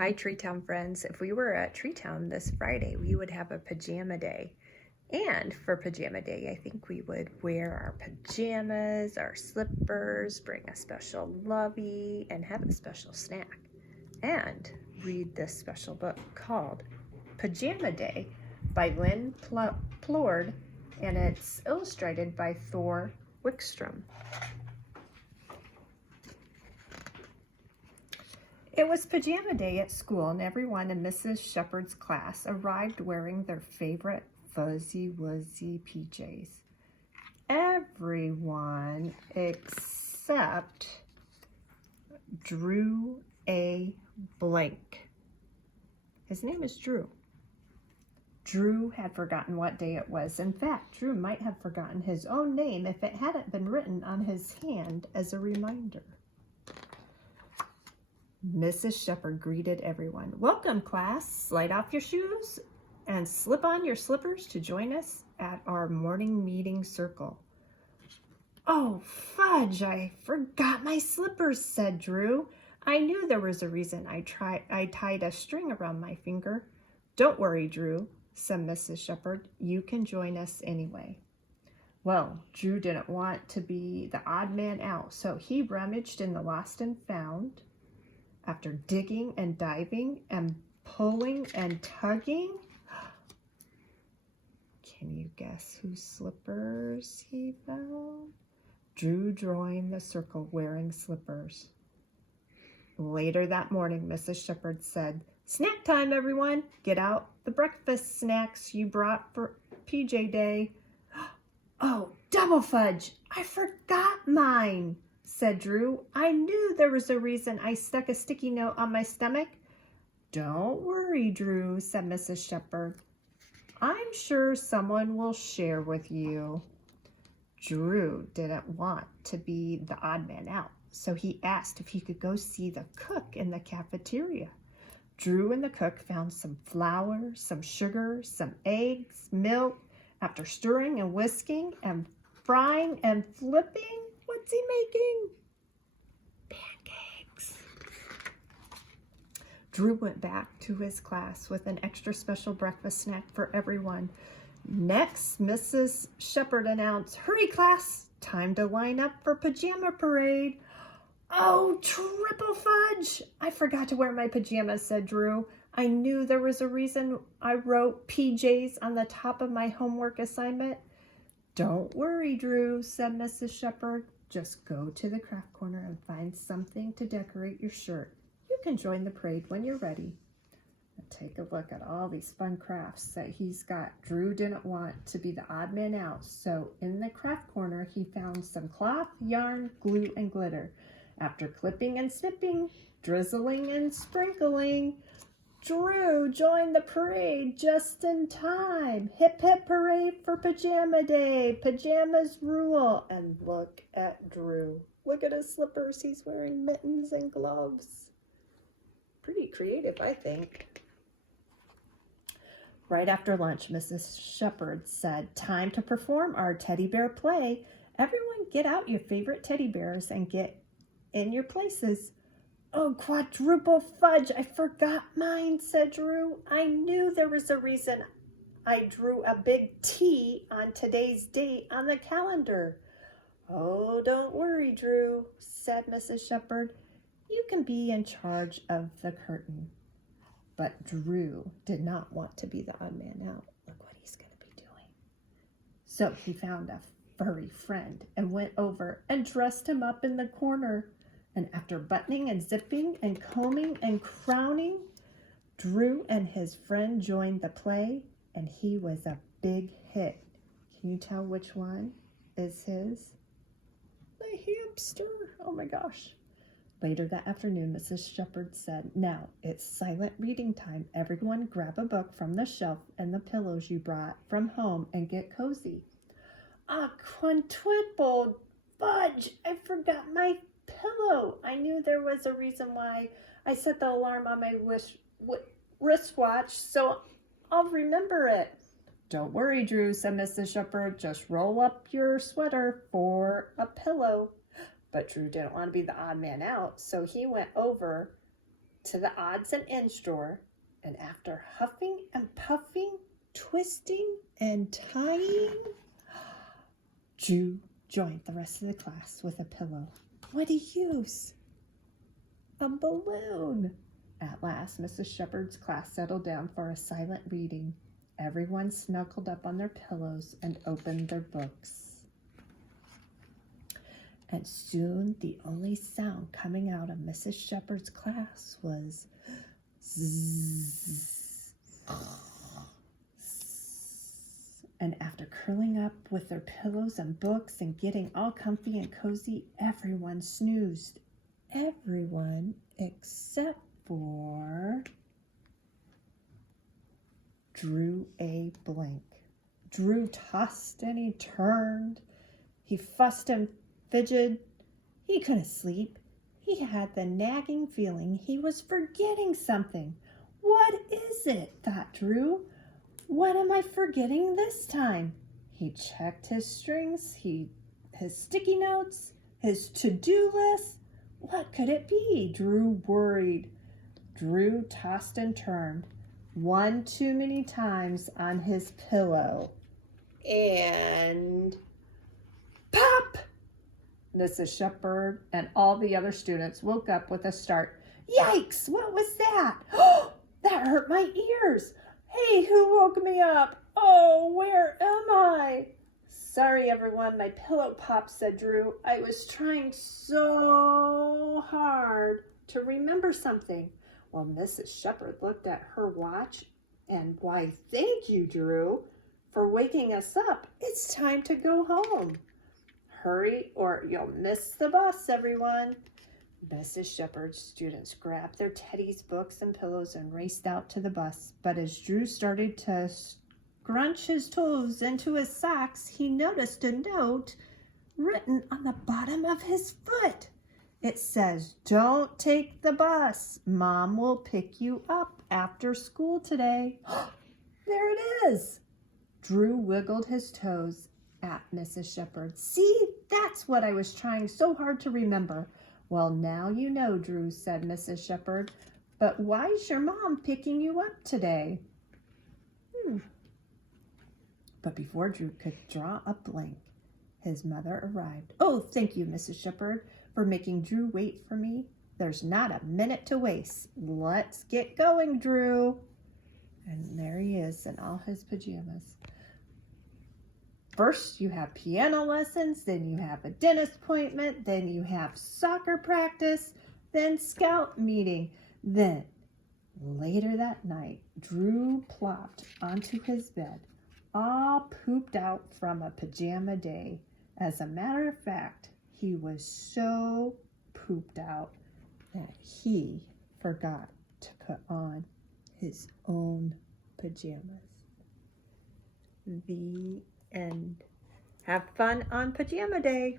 Hi, Treetown friends. If we were at Treetown this Friday, we would have a pajama day. And for pajama day, I think we would wear our pajamas, our slippers, bring a special lovey, and have a special snack. And read this special book called Pajama Day by Lynn Plord, and it's illustrated by Thor Wickstrom. It was pajama day at school, and everyone in Mrs. Shepherd's class arrived wearing their favorite fuzzy wuzzy PJs. Everyone except Drew A. Blank. His name is Drew. Drew had forgotten what day it was. In fact, Drew might have forgotten his own name if it hadn't been written on his hand as a reminder. Mrs. Shepherd greeted everyone. Welcome, class. Slide off your shoes and slip on your slippers to join us at our morning meeting circle. Oh, fudge, I forgot my slippers, said Drew. I knew there was a reason I tied a string around my finger. Don't worry, Drew, said Mrs. Shepherd. You can join us anyway. Well, Drew didn't want to be the odd man out, so he rummaged in the lost and found. After digging and diving and pulling and tugging, can you guess whose slippers he found? Drew joined the circle wearing slippers. Later that morning, Mrs. Shepherd said, "Snack time, everyone. Get out the breakfast snacks you brought for PJ Day." Oh, double fudge! I forgot mine, said Drew. I knew there was a reason I stuck a sticky note on my stomach. Don't worry, Drew, said Mrs. Shepherd. I'm sure someone will share with you. Drew didn't want to be the odd man out, so he asked if he could go see the cook in the cafeteria. Drew and the cook found some flour, some sugar, some eggs, milk. After stirring and whisking and frying and flipping, what's he making? Pancakes. Drew went back to his class with an extra special breakfast snack for everyone. Next, Mrs. Shepherd announced, "Hurry, class, time to line up for pajama parade." Oh, triple fudge! I forgot to wear my pajamas, said Drew. I knew there was a reason I wrote PJs on the top of my homework assignment. Don't worry, Drew, said Mrs. Shepherd. Just go to the craft corner and find something to decorate your shirt. You can join the parade when you're ready. And take a look at all these fun crafts that he's got. Drew didn't want to be the odd man out, so in the craft corner, he found some cloth, yarn, glue, and glitter. After clipping and snipping, drizzling and sprinkling, Drew joined the parade just in time. Hip hip hooray for pajama day. Pajamas rule. And look at Drew. Look at his slippers. He's wearing mittens and gloves. Pretty creative, I think. Right after lunch, Mrs. Shepherd said, "Time to perform our teddy bear play. Everyone get out your favorite teddy bears and get in your places." Oh, quadruple fudge, I forgot mine, said Drew. I knew there was a reason I drew a big T on today's date on the calendar. Oh, don't worry, Drew, said Mrs. Shepherd. You can be in charge of the curtain. But Drew did not want to be the odd man out. Look what he's going to be doing. So he found a furry friend and went over and dressed him up in the corner. And after buttoning and zipping and combing and crowning, Drew and his friend joined the play, and he was a big hit. Can you tell which one is his? The hamster. Oh my gosh. Later that afternoon, Mrs. Shepherd said, "Now it's silent reading time. Everyone grab a book from the shelf and the pillows you brought from home and get cozy." Ah, quintuple fudge! I forgot my pillow. I knew there was a reason why I set the alarm on my wristwatch, so I'll remember it. Don't worry, Drew, said Mrs. Shepherd. Just roll up your sweater for a pillow. But Drew didn't want to be the odd man out, so he went over to the odds and ends drawer, and after huffing and puffing, twisting and tying, Drew joined the rest of the class with a pillow. What a use! A balloon! At last, Mrs. Shepherd's class settled down for a silent reading. Everyone snuggled up on their pillows and opened their books. And soon the only sound coming out of Mrs. Shepherd's class was zzz. And after curling up with their pillows and books and getting all comfy and cozy, everyone snoozed. Everyone except for Drew A. Blank. Drew tossed and he turned. He fussed and fidgeted. He couldn't sleep. He had the nagging feeling he was forgetting something. What is it? Thought Drew. What am I forgetting this time? He checked his strings, his sticky notes, his to-do list. What could it be? Drew worried. Drew tossed and turned one too many times on his pillow. And pop! Mrs. Shepherd and all the other students woke up with a start. Yikes! What was that? Oh, that hurt my ears. Hey, who woke me up? Oh, where am I? Sorry, everyone. My pillow popped, said Drew. I was trying so hard to remember something. Well, Mrs. Shepherd looked at her watch and, why, thank you, Drew, for waking us up. It's time to go home. Hurry or you'll miss the bus, everyone. Mrs. Shepherd's students grabbed their teddies, books, and pillows and raced out to the bus. But as Drew started to scrunch his toes into his socks, he noticed a note written on the bottom of his foot. It says, "Don't take the bus. Mom will pick you up after school today." There it is. Drew wiggled his toes at Mrs. Shepherd. See, that's what I was trying so hard to remember. Well, now you know, Drew, said Mrs. Shepherd. But why's your mom picking you up today? But before Drew could draw a blank, his mother arrived. Oh, thank you, Mrs. Shepherd, for making Drew wait for me. There's not a minute to waste. Let's get going, Drew. And there he is in all his pajamas. First, you have piano lessons, then you have a dentist appointment, then you have soccer practice, then scout meeting. Then, later that night, Drew plopped onto his bed, all pooped out from a pajama day. As a matter of fact, he was so pooped out that he forgot to put on his own pajamas. The end. Have fun on Pajama Day.